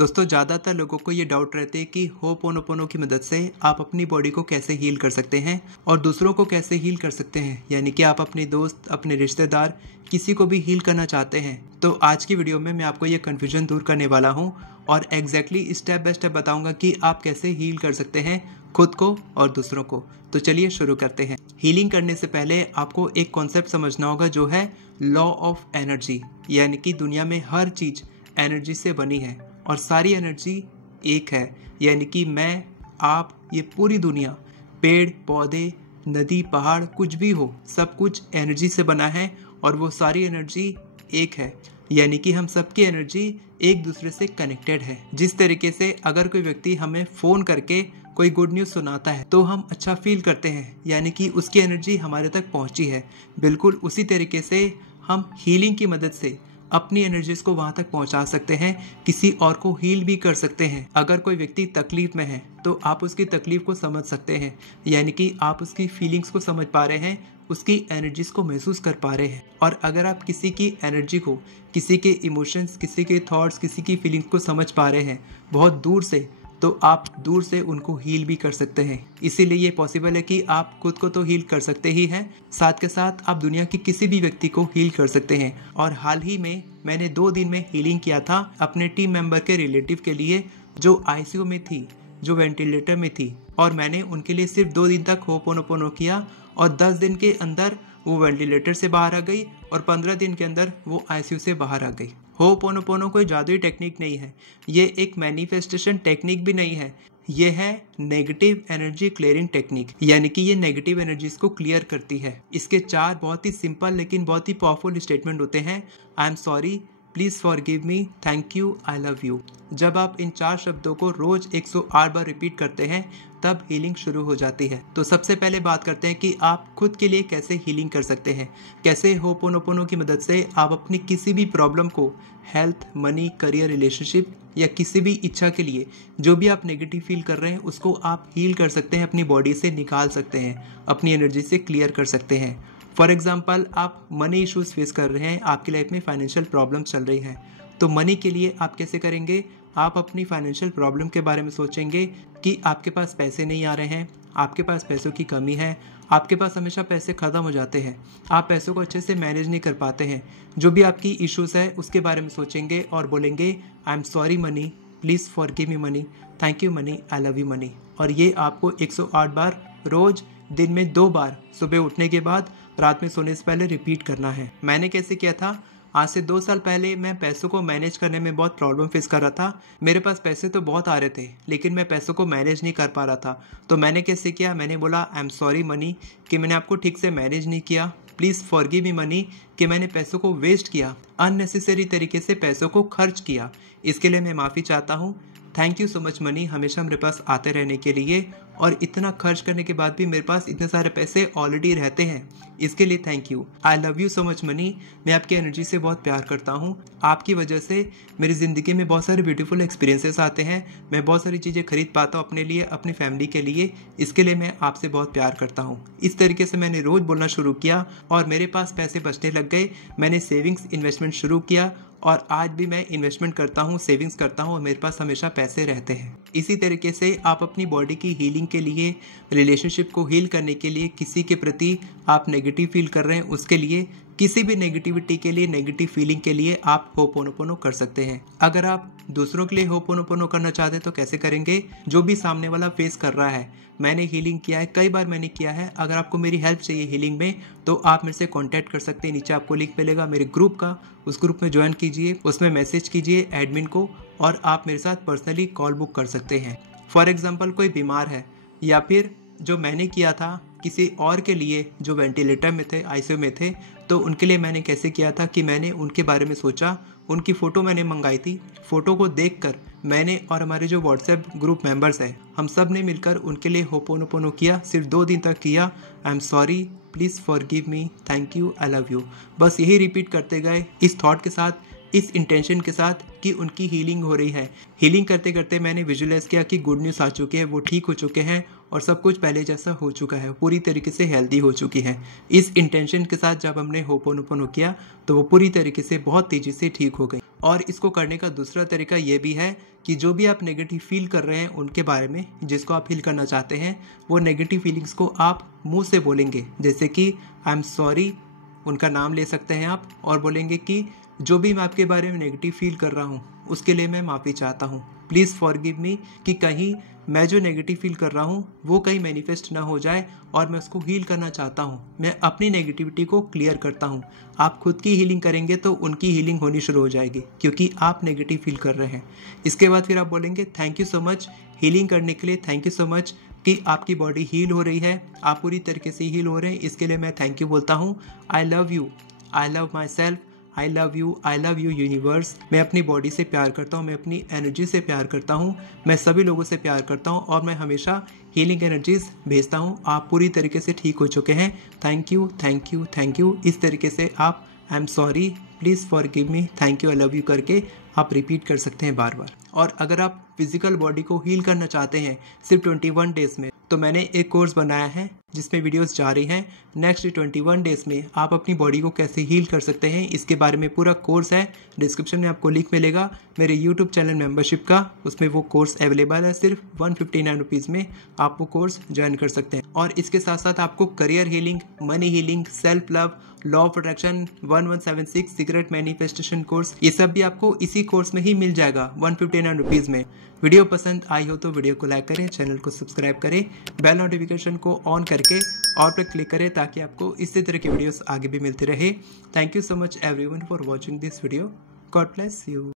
दोस्तों ज़्यादातर लोगों को ये डाउट रहते हैं कि होपोनोपोनो की मदद से आप अपनी बॉडी को कैसे हील कर सकते हैं और दूसरों को कैसे हील कर सकते हैं, यानी कि आप अपने दोस्त, अपने रिश्तेदार, किसी को भी हील करना चाहते हैं। तो आज की वीडियो में मैं आपको ये कन्फ्यूजन दूर करने वाला हूँ और एग्जैक्टली स्टेप बाय स्टेप बताऊंगा कि आप कैसे हील कर सकते हैं खुद को और दूसरों को। तो चलिए शुरू करते हैं। हीलिंग करने से पहले आपको एक कॉन्सेप्ट समझना होगा जो है लॉ ऑफ एनर्जी, यानी कि दुनिया में हर चीज़ एनर्जी से बनी है और सारी एनर्जी एक है, यानी कि मैं, आप, ये पूरी दुनिया, पेड़ पौधे, नदी, पहाड़, कुछ भी हो, सब कुछ एनर्जी से बना है और वो सारी एनर्जी एक है, यानी कि हम सबकी एनर्जी एक दूसरे से कनेक्टेड है। जिस तरीके से अगर कोई व्यक्ति हमें फ़ोन करके कोई गुड न्यूज़ सुनाता है तो हम अच्छा फील करते हैं, यानी कि उसकी एनर्जी हमारे तक पहुंची है। बिल्कुल उसी तरीके से हम हीलिंग की मदद से अपनी एनर्जीज को वहां तक पहुंचा सकते हैं, किसी और को हील भी कर सकते हैं। अगर कोई व्यक्ति तकलीफ में है तो आप उसकी तकलीफ को समझ सकते हैं, यानी कि आप उसकी फीलिंग्स को समझ पा रहे हैं, उसकी एनर्जीज को महसूस कर पा रहे हैं। और अगर आप किसी की एनर्जी को, किसी के इमोशंस, किसी के थॉट्स, किसी की फीलिंग्स को समझ पा रहे हैं बहुत दूर से, तो आप दूर से उनको हील भी कर सकते हैं। इसीलिए ये पॉसिबल है कि आप खुद को तो हील कर सकते ही हैं, साथ के साथ आप दुनिया की किसी भी व्यक्ति को हील कर सकते हैं। और हाल ही में मैंने 2 दिन में हीलिंग किया था अपने टीम मेंबर के रिलेटिव के लिए जो आईसीयू में थी, जो वेंटिलेटर में थी, और मैंने उनके लिए सिर्फ 2 दिन तक होपोनोपोनो किया और 10 दिन के अंदर वो वेंटिलेटर से बाहर आ गई और 15 दिन के अंदर वो आईसीयू से बाहर आ गई। होपोनोपोनो कोई जादुई टेक्निक नहीं है, ये एक मैनिफेस्टेशन टेक्निक भी नहीं है, ये है नेगेटिव एनर्जी क्लियरिंग टेक्निक, यानी कि ये नेगेटिव एनर्जीज को क्लियर करती है। इसके 4 बहुत ही सिंपल लेकिन बहुत ही पावरफुल स्टेटमेंट होते हैं। I am sorry, please forgive me, thank you, I love you. जब आप इन 4 शब्दों को रोज 108 बार रिपीट करते हैं तब हीलिंग शुरू हो जाती है। तो सबसे पहले बात करते हैं कि आप खुद के लिए कैसे हीलिंग कर सकते हैं, कैसे होपोनोपोनो की मदद से आप अपनी किसी भी प्रॉब्लम को, हेल्थ, मनी, करियर, रिलेशनशिप या किसी भी इच्छा के लिए जो भी आप नेगेटिव फील कर रहे हैं उसको आप हील कर सकते हैं, अपनी बॉडी से निकाल सकते हैं, अपनी एनर्जी से क्लियर कर सकते हैं। फॉर एग्जाम्पल, आप मनी इश्यूज फेस कर रहे हैं, आपकी लाइफ में फाइनेंशियल प्रॉब्लम चल रही हैं, तो मनी के लिए आप कैसे करेंगे? आप अपनी फाइनेंशियल प्रॉब्लम के बारे में सोचेंगे कि आपके पास पैसे नहीं आ रहे हैं, आपके पास पैसों की कमी है, आपके पास हमेशा पैसे ख़त्म हो जाते हैं, आप पैसों को अच्छे से मैनेज नहीं कर पाते हैं। जो भी आपकी इश्यूज़ है उसके बारे में सोचेंगे और बोलेंगे I am sorry money, please forgive me money, thank you money, I love you money. और ये आपको 108 बार रोज़, दिन में 2 बार, सुबह उठने के बाद, रात में सोने से पहले रिपीट करना है। मैंने कैसे किया था? आज से 2 साल पहले मैं पैसों को मैनेज करने में बहुत प्रॉब्लम फेस कर रहा था। मेरे पास पैसे तो बहुत आ रहे थे लेकिन मैं पैसों को मैनेज नहीं कर पा रहा था। तो मैंने कैसे किया? मैंने बोला आई एम सॉरी मनी कि मैंने आपको ठीक से मैनेज नहीं किया, प्लीज़ फॉरगिव मी मनी कि मैंने पैसों को वेस्ट किया, अननेसेसरी तरीके से पैसों को खर्च किया, इसके लिए मैं माफ़ी चाहता हूँ। Thank you so much money, हमेशा मेरे पास आते रहने के लिए, और इतना खर्च करने के बाद भी मेरे पास इतने सारे पैसे ऑलरेडी रहते हैं, इसके लिए thank you. I love you so much money, मैं आपकी एनर्जी से बहुत प्यार करता हूँ, आपकी वजह से मेरी ज़िंदगी में बहुत सारे ब्यूटीफुल एक्सपीरियंसेस आते हैं, मैं बहुत सारी चीज़ें खरीद पाता हूँ अपने लिए, अपनी फैमिली के लिए, इसके लिए मैं आपसे बहुत प्यार करता हूँ। इस तरीके से मैंने रोज़ बोलना शुरू किया और मेरे पास पैसे बचने लग गए। मैंने सेविंग्स इन्वेस्टमेंट शुरू किया और आज भी मैं इन्वेस्टमेंट करता हूँ, सेविंग्स करता हूँ और मेरे पास हमेशा पैसे रहते हैं। इसी तरीके से आप अपनी बॉडी की हीलिंग के लिए, रिलेशनशिप को हील करने के लिए, किसी के प्रति आप नेगेटिव फील कर रहे हैं उसके लिए, किसी भी नेगेटिविटी के लिए, नेगेटिव फीलिंग के लिए आप होपोनोपोनो कर सकते हैं। अगर आप दूसरों के लिए होपोनोपोनो करना चाहते हैं तो कैसे करेंगे? जो भी सामने वाला फेस कर रहा है, मैंने हीलिंग किया है, कई बार मैंने किया है। अगर आपको मेरी हेल्प चाहिए हीलिंग में तो आप मेरे से कांटेक्ट कर सकते हैं। नीचे आपको लिंक मिलेगा मेरे ग्रुप का, उस ग्रुप में ज्वाइन कीजिए, उसमें मैसेज कीजिए एडमिन को और आप मेरे साथ पर्सनली कॉल बुक कर सकते हैं। फॉर एग्जाम्पल, कोई बीमार है या फिर जो मैंने किया था किसी और के लिए जो वेंटिलेटर में थे, आईसीयू में थे, तो उनके लिए मैंने कैसे किया था कि मैंने उनके बारे में सोचा, उनकी फ़ोटो मैंने मंगाई थी, फ़ोटो को देखकर मैंने और हमारे जो व्हाट्सएप ग्रुप मेंबर्स हैं हम सब ने मिलकर उनके लिए होपोनोपोनो किया। सिर्फ 2 दिन तक किया। I am sorry, please forgive me, thank you, I love you. बस यही रिपीट करते गए इस थॉट के साथ, इस इंटेंशन के साथ कि उनकी हीलिंग हो रही है। हीलिंग करते करते मैंने विजुअलाइज किया कि गुड न्यूज़ आ चुके हैं, वो ठीक हो चुके हैं और सब कुछ पहले जैसा हो चुका है, पूरी तरीके से हेल्दी हो चुकी है। इस इंटेंशन के साथ जब हमने होपोनोपोनो किया तो वो पूरी तरीके से बहुत तेज़ी से ठीक हो गई। और इसको करने का दूसरा तरीका ये भी है कि जो भी आप नेगेटिव फील कर रहे हैं उनके बारे में, जिसको आप हील करना चाहते हैं, वो नेगेटिव फीलिंग्स को आप मुंह से बोलेंगे। जैसे कि आई एम सॉरी, उनका नाम ले सकते हैं आप, और बोलेंगे कि जो भी मैं आपके बारे में नेगेटिव फील कर रहा हूँ उसके लिए मैं माफ़ी चाहता हूँ, प्लीज़ फॉरगिव मी, कि कहीं मैं जो नेगेटिव फील कर रहा हूँ वो कहीं मैनिफेस्ट ना हो जाए और मैं उसको हील करना चाहता हूँ। मैं अपनी नेगेटिविटी को क्लियर करता हूँ। आप खुद की हीलिंग करेंगे तो उनकी हीलिंग होनी शुरू हो जाएगी, क्योंकि आप नेगेटिव फील कर रहे हैं। इसके बाद फिर आप बोलेंगे thank you so much healing करने के लिए, थैंक यू सो मच कि आपकी बॉडी हील हो रही है, आप पूरी तरीके से हील हो रहे हैं, इसके लिए मैं थैंक यू बोलता हूँ। I love you, I love my self, I love you universe. मैं अपनी बॉडी से प्यार करता हूँ, मैं अपनी एनर्जी से प्यार करता हूँ, मैं सभी लोगों से प्यार करता हूँ और मैं हमेशा हीलिंग एनर्जीज भेजता हूँ। आप पूरी तरीके से ठीक हो चुके हैं, thank you thank you thank you. इस तरीके से आप I am sorry, please forgive me, thank you, I love you करके आप रिपीट कर सकते हैं बार बार। और अगर आप फिजिकल बॉडी को हील करना चाहते हैं सिर्फ 21 डेज में, तो मैंने एक कोर्स बनाया है जिसमें वीडियोस जा रही हैं। नेक्स्ट 21 डेज में आप अपनी बॉडी को कैसे हील कर सकते हैं, इसके बारे में पूरा कोर्स है। डिस्क्रिप्शन में आपको लिंक मिलेगा मेरे यूट्यूब चैनल मेंबरशिप का, उसमें वो कोर्स अवेलेबल है। सिर्फ 159 रुपीज़ में आप वो कोर्स ज्वाइन कर सकते हैं। और इसके साथ साथ आपको career healing, money healing, self love, law of attraction, 1176 secret manifestation course, ये सब भी आपको इसी कोर्स में ही मिल जाएगा 159 रुपीज़ में। वीडियो पसंद आई हो तो वीडियो को लाइक करें, चैनल को सब्सक्राइब करें, बेल नोटिफिकेशन को ऑन करके ऑल पर क्लिक करें ताकि आपको इसी तरह की वीडियोस आगे भी मिलते रहे। Thank you so much everyone for watching this video. God bless you.